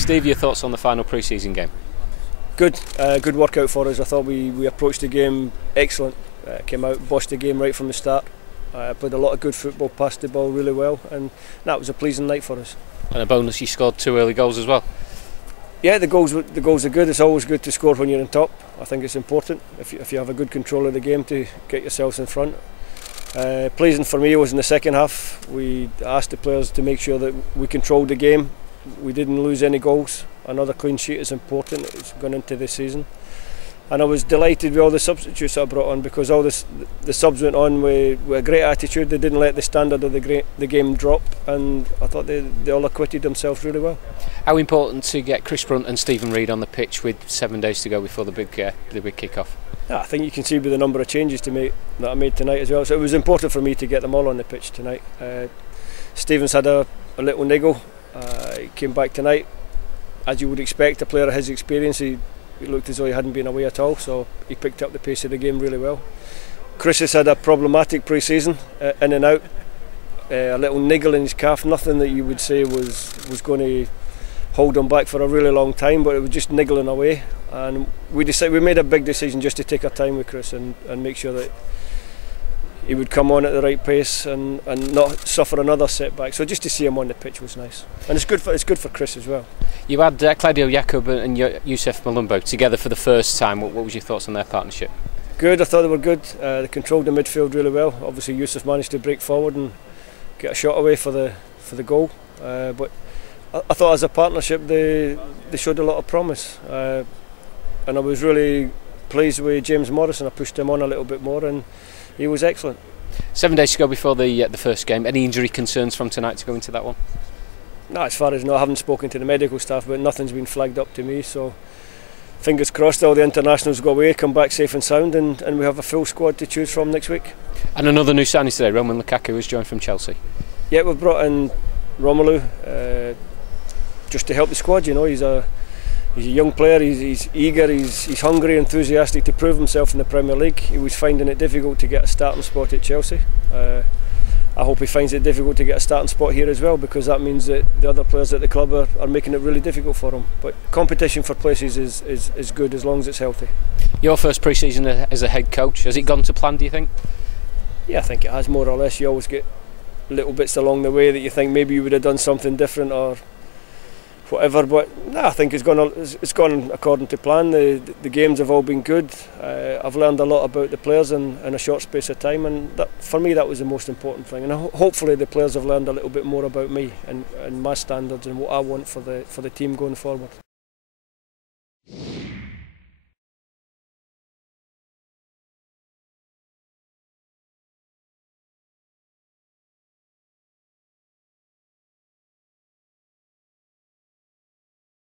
Steve, your thoughts on the final pre-season game? Good workout for us. I thought we approached the game excellent. Came out, bossed the game right from the start. Played a lot of good football, passed the ball really well, and that was a pleasing night for us. And a bonus, you scored 2 early goals as well. Yeah, the goals are good. It's always good to score when you're on top. I think it's important if you have a good control of the game to get yourselves in front. Pleasing for me was in the second half. We asked the players to make sure that we controlled the game. We didn't lose any goals. Another clean sheet is important. It's gone into this season. And I was delighted with all the substitutes I brought on, because all the subs went on with a great attitude. They didn't let the standard of the game drop, and I thought they all acquitted themselves really well. How important to get Chris Brunt and Stephen Reid on the pitch with 7 days to go before the big kick-off? I think you can see with the number of changes that I made tonight as well. So it was important for me to get them all on the pitch tonight. Stephen's had a little niggle. He came back tonight. As you would expect, a player of his experience, he looked as though he hadn't been away at all, so he picked up the pace of the game really well. Chris has had a problematic pre-season, in and out, a little niggle in his calf, nothing that you would say was going to hold him back for a really long time, but it was just niggling away, and we made a big decision just to take our time with Chris and make sure that he would come on at the right pace and not suffer another setback. So just to see him on the pitch was nice, and it's good for Chris as well. You had Claudio Jakub and Youssef Malumbo together for the first time. What was your thoughts on their partnership? Good, I thought they were good. They controlled the midfield really well. Obviously Youssef managed to break forward and get a shot away for the goal. But I thought as a partnership they showed a lot of promise. And I was really pleased with James Morrison. I pushed him on a little bit more and he was excellent. 7 days to go before the first game. Any injury concerns from tonight to go into that one? No, as far as I haven't spoken to the medical staff, but nothing's been flagged up to me. So fingers crossed all the internationals go away, come back safe and sound, and we have a full squad to choose from next week. And another new signing today, Romelu Lukaku has joined from Chelsea. Yeah, we've brought in Romelu just to help the squad. You know, he's a young player. He's eager. He's hungry, enthusiastic to prove himself in the Premier League. He was finding it difficult to get a starting spot at Chelsea. I hope he finds it difficult to get a starting spot here as well, because that means that the other players at the club are making it really difficult for him. But competition for places is good as long as it's healthy. Your first pre-season as a head coach, has it gone to plan, do you think? Yeah, I think it has, more or less. You always get little bits along the way that you think maybe you would have done something different or whatever, but no, I think it's gone according to plan. The games have all been good. I've learned a lot about the players in a short space of time, and for me that was the most important thing. And hopefully the players have learned a little bit more about me and my standards and what I want for the team going forward.